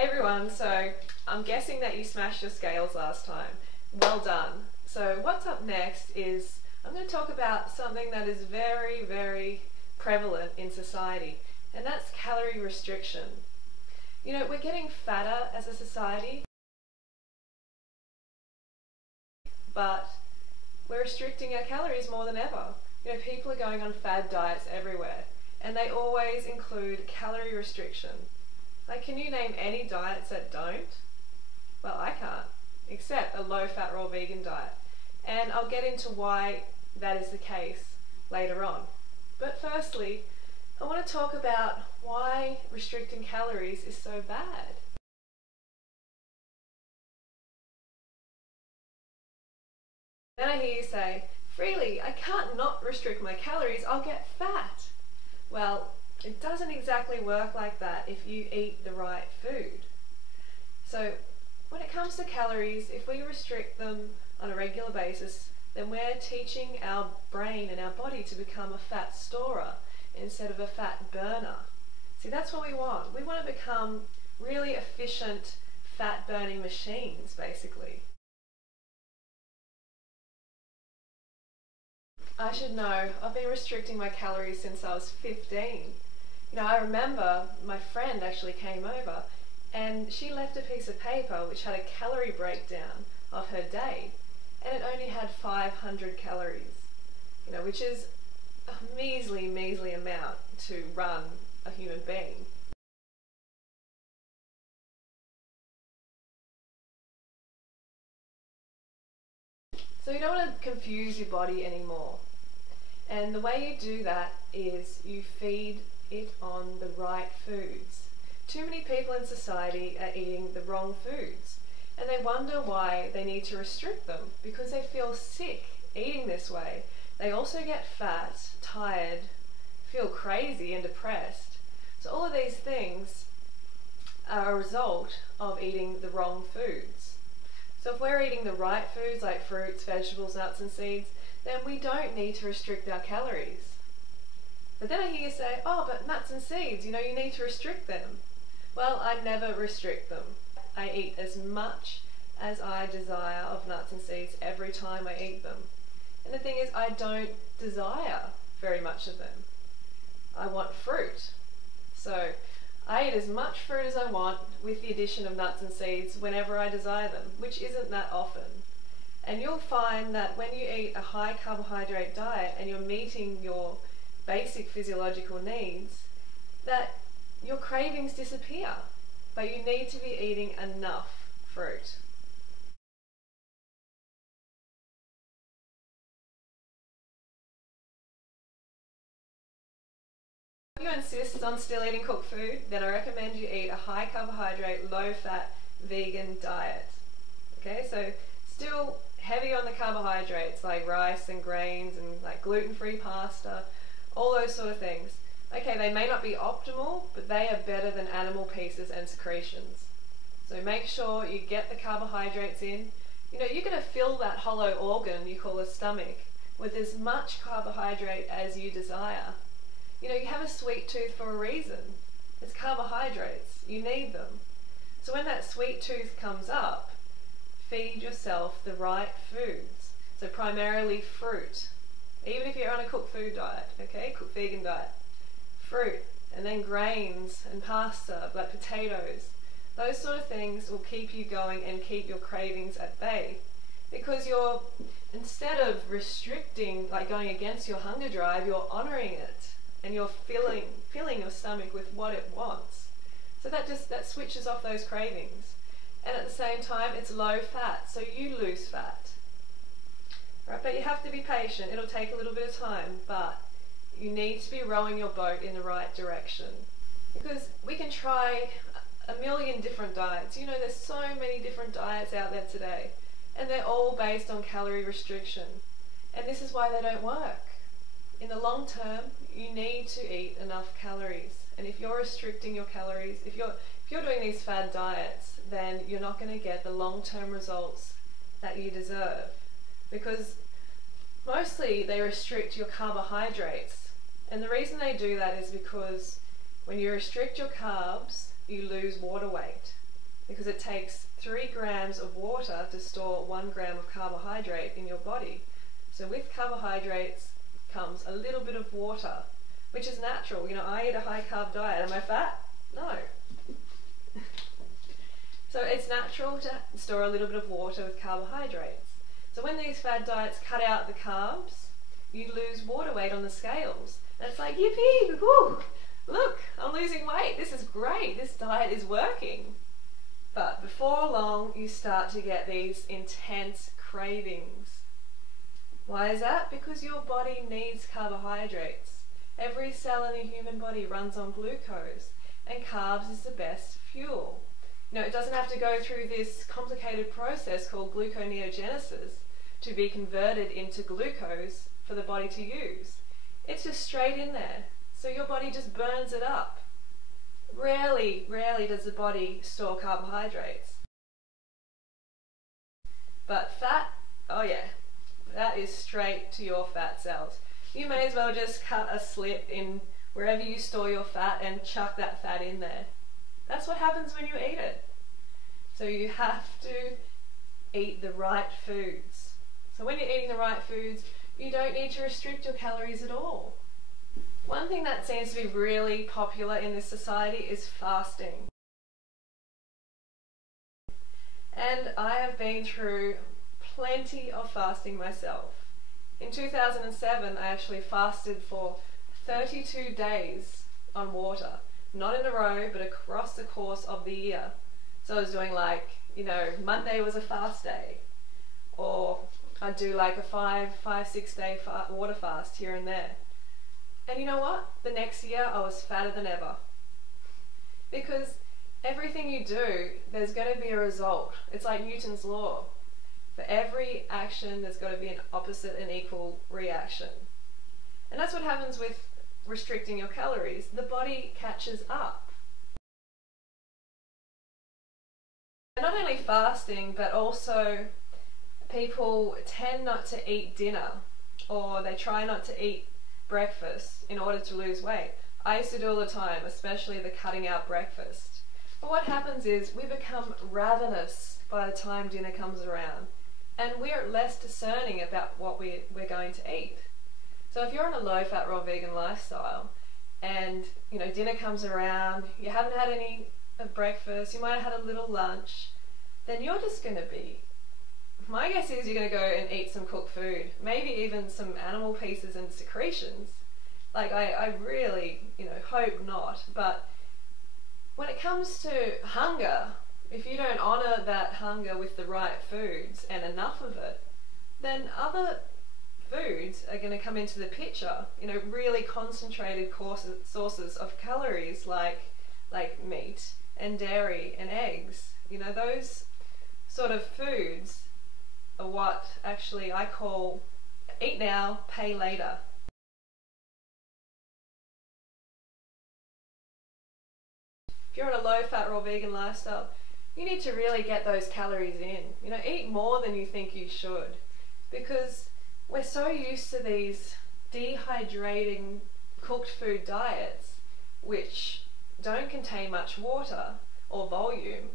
Hey everyone, so I'm guessing that you smashed your scales last time. Well done. So what's up next is I'm going to talk about something that is very, very prevalent in society, and that's calorie restriction. You know, we're getting fatter as a society, but we're restricting our calories more than ever. You know, people are going on fad diets everywhere, and they always include calorie restriction. Like, can you name any diets that don't? Well, I can't, except a low-fat raw vegan diet. And I'll get into why that is the case later on. But firstly, I want to talk about why restricting calories is so bad. Then I hear you say, Freelee, I can't not restrict my calories, I'll get fat. Well, it doesn't exactly work like that if you eat the right food. So when it comes to calories, if we restrict them on a regular basis, then we're teaching our brain and our body to become a fat storer instead of a fat burner. See, that's what we want. We want to become really efficient fat burning machines, basically. I should know, I've been restricting my calories since I was 15. You know, I remember my friend actually came over and she left a piece of paper which had a calorie breakdown of her day, and it only had 500 calories, you know, which is a measly, measly amount to run a human being. So you don't want to confuse your body anymore. And the way you do that is you feed it on the right foods. Too many people in society are eating the wrong foods, and they wonder why they need to restrict them, because they feel sick eating this way. They also get fat, tired, feel crazy and depressed. So all of these things are a result of eating the wrong foods. So if we're eating the right foods like fruits, vegetables, nuts and seeds, then we don't need to restrict our calories. But then I hear you say, oh, but nuts and seeds, you know, you need to restrict them. Well, I never restrict them. I eat as much as I desire of nuts and seeds every time I eat them. And the thing is, I don't desire very much of them. I want fruit. So I eat as much fruit as I want with the addition of nuts and seeds whenever I desire them, which isn't that often. And you'll find that when you eat a high carbohydrate diet and you're meeting your basic physiological needs, that your cravings disappear, but you need to be eating enough fruit. If you insist on still eating cooked food, then I recommend you eat a high carbohydrate, low fat, vegan diet. Okay, so still heavy on the carbohydrates like rice and grains and like gluten-free pasta, all those sort of things. Okay, they may not be optimal, but they are better than animal pieces and secretions. So make sure you get the carbohydrates in. You know, you're going to fill that hollow organ you call a stomach with as much carbohydrate as you desire. You know, you have a sweet tooth for a reason. It's carbohydrates. You need them. So when that sweet tooth comes up, feed yourself the right foods. So primarily fruit. Even if you're on a cooked food diet, okay, cooked vegan diet. Fruit, and then grains and pasta, like potatoes. Those sort of things will keep you going and keep your cravings at bay. Because you're, instead of restricting, like going against your hunger drive, you're honouring it. And you're filling your stomach with what it wants. So that switches off those cravings. And at the same time, it's low fat, so you lose fat. Right, but you have to be patient. It'll take a little bit of time, but you need to be rowing your boat in the right direction. Because we can try a million different diets. You know, there's so many different diets out there today, and they're all based on calorie restriction. And this is why they don't work. In the long term, you need to eat enough calories. And if you're restricting your calories, if you're doing these fad diets, then you're not going to get the long-term results that you deserve. Because mostly they restrict your carbohydrates. And the reason they do that is because when you restrict your carbs, you lose water weight. because it takes 3 grams of water to store 1 gram of carbohydrate in your body. So with carbohydrates comes a little bit of water, which is natural. You know, I eat a high carb diet. Am I fat? No. So it's natural to store a little bit of water with carbohydrates. So when these fad diets cut out the carbs, you lose water weight on the scales. And it's like, yippee, woo, look, I'm losing weight. This is great. This diet is working. But before long, you start to get these intense cravings. Why is that? Because your body needs carbohydrates. Every cell in the human body runs on glucose, and carbs is the best fuel. You know, it doesn't have to go through this complicated process called gluconeogenesis to be converted into glucose for the body to use. It's just straight in there. So your body just burns it up. Rarely does the body store carbohydrates. But fat, oh yeah, that is straight to your fat cells. You may as well just cut a slit in wherever you store your fat and chuck that fat in there. That's what happens when you eat it. So you have to eat the right foods. So when you're eating the right foods, you don't need to restrict your calories at all. One thing that seems to be really popular in this society is fasting. And I have been through plenty of fasting myself. In 2007, I actually fasted for 32 days on water. Not in a row, but across the course of the year. So I was doing like, you know, Monday was a fast day. Or I'd do like a 6 day water fast here and there. And you know what? The next year I was fatter than ever. Because everything you do, there's going to be a result. It's like Newton's law. For every action, there's got to be an opposite and equal reaction. And that's what happens with restricting your calories. The body catches up. And not only fasting, but also people tend not to eat dinner, or they try not to eat breakfast in order to lose weight. I used to do all the time, especially the cutting out breakfast. But what happens is we become ravenous by the time dinner comes around, and we're less discerning about what we're going to eat. So if you're on a low-fat, raw vegan lifestyle, and you know dinner comes around, you haven't had any breakfast, you might have had a little lunch, then you're just going to be, my guess is you're going to go and eat some cooked food, maybe even some animal pieces and secretions. Like I really, hope not. But when it comes to hunger, if you don't honour that hunger with the right foods and enough of it, then other foods are going to come into the picture. Really concentrated sources of calories like meat and dairy and eggs. Those sort of foods are what actually I call eat now, pay later. If you're on a low-fat, raw vegan lifestyle, you need to really get those calories in. Eat more than you think you should, because we're so used to these dehydrating cooked food diets which don't contain much water or volume,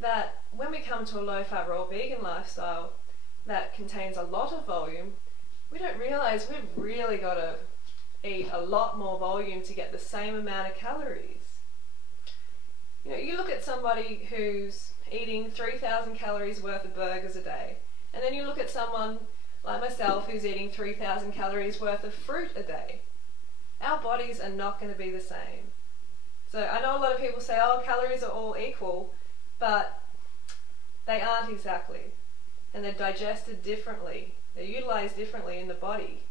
that when we come to a low-fat, raw vegan lifestyle that contains a lot of volume, we don't realise we've really got to eat a lot more volume to get the same amount of calories. You look at somebody who's eating 3,000 calories worth of burgers a day, and then you look at someone like myself who's eating 3,000 calories worth of fruit a day. Our bodies are not going to be the same. So I know a lot of people say, oh, calories are all equal, but they aren't exactly. And they're digested differently. They're utilised differently in the body.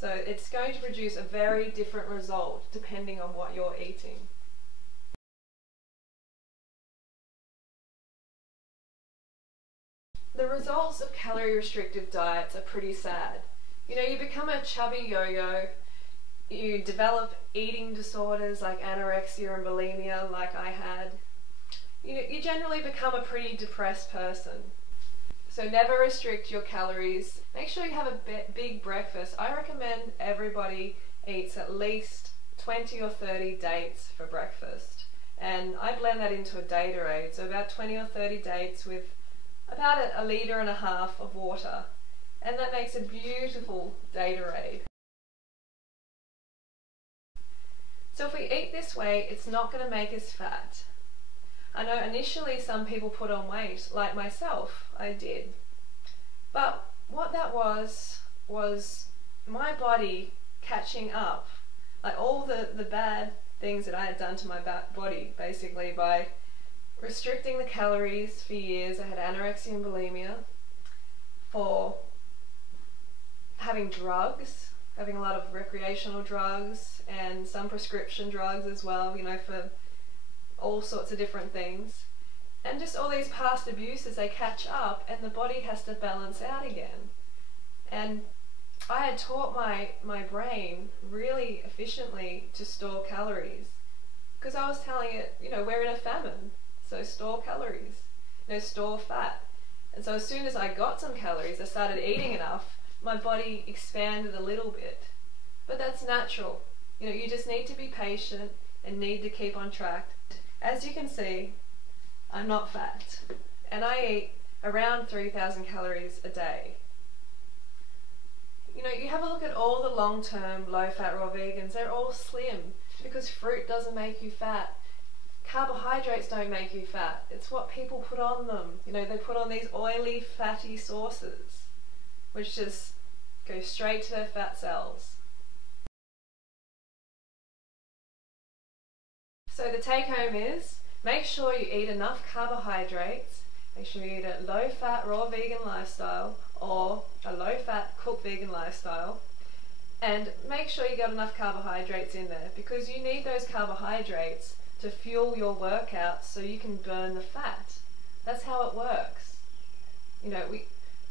So it's going to produce a very different result depending on what you're eating. The results of calorie restrictive diets are pretty sad. You become a chubby yo-yo, you develop eating disorders like anorexia and bulimia like I had. You generally become a pretty depressed person. So never restrict your calories. Make sure you have a big breakfast. I recommend everybody eats at least 20 or 30 dates for breakfast. and I blend that into a Datorade, so about 20 or 30 dates with about a litre and a half of water, and that makes a beautiful Datorade. So if we eat this way, it's not going to make us fat. I know initially some people put on weight, like myself, I did. But what that was my body catching up, like all the bad things that I had done to my body, basically by restricting the calories for years. I had anorexia and bulimia, for having drugs, having a lot of recreational drugs and some prescription drugs as well, you know, for all sorts of different things. And just all these past abuses, they catch up and the body has to balance out again. And I had taught my brain really efficiently to store calories, because I was telling it, you know, we're in a famine, so store calories, you know, store fat. And so as soon as I got some calories, I started eating enough, my body expanded a little bit. But that's natural. You know, you just need to be patient and need to keep on track. As you can see, I'm not fat, and I eat around 3,000 calories a day. You know, you have a look at all the long-term low-fat raw vegans, they're all slim, because fruit doesn't make you fat. Carbohydrates don't make you fat. It's what people put on them. You know, they put on these oily, fatty sauces, which just go straight to their fat cells. So the take home is, make sure you eat enough carbohydrates, make sure you eat a low-fat raw vegan lifestyle or a low-fat cooked vegan lifestyle, and make sure you got enough carbohydrates in there, because you need those carbohydrates to fuel your workouts so you can burn the fat. That's how it works. You know,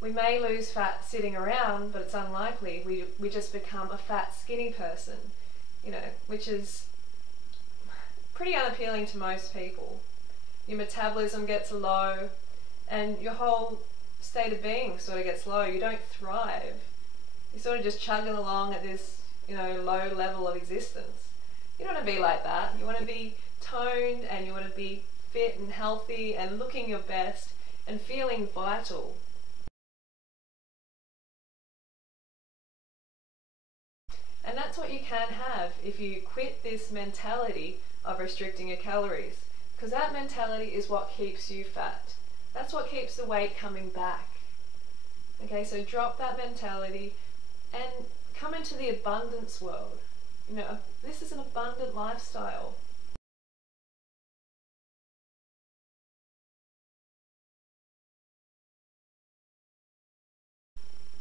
we may lose fat sitting around, but it's unlikely. We just become a fat, skinny person, you know, which is pretty unappealing to most people. Your metabolism gets low and your whole state of being sort of gets low. You don't thrive. You're sort of just chugging along at this, you know, low level of existence. You don't want to be like that. You want to be toned and you want to be fit and healthy and looking your best and feeling vital. And that's what you can have if you quit this mentality of restricting your calories, because that mentality is what keeps you fat. That's what keeps the weight coming back. Okay, so drop that mentality and come into the abundance world. You know, this is an abundant lifestyle.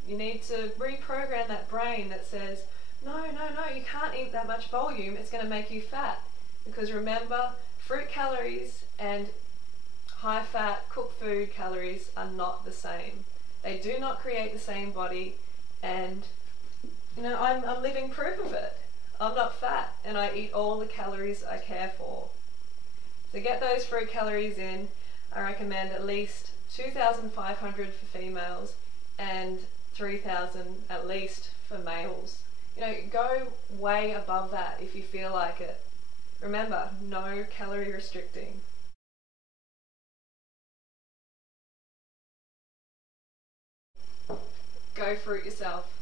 You need to reprogram that brain that says, no, you can't eat that much volume, it's going to make you fat. Because remember, fruit calories and high fat cooked food calories are not the same. They do not create the same body, and you know, I'm living proof of it. I'm not fat and I eat all the calories I care for. To get those fruit calories in, I recommend at least 2,500 for females and 3,000 at least for males. You know, go way above that if you feel like it. Remember, no calorie restricting. Go fruit yourself.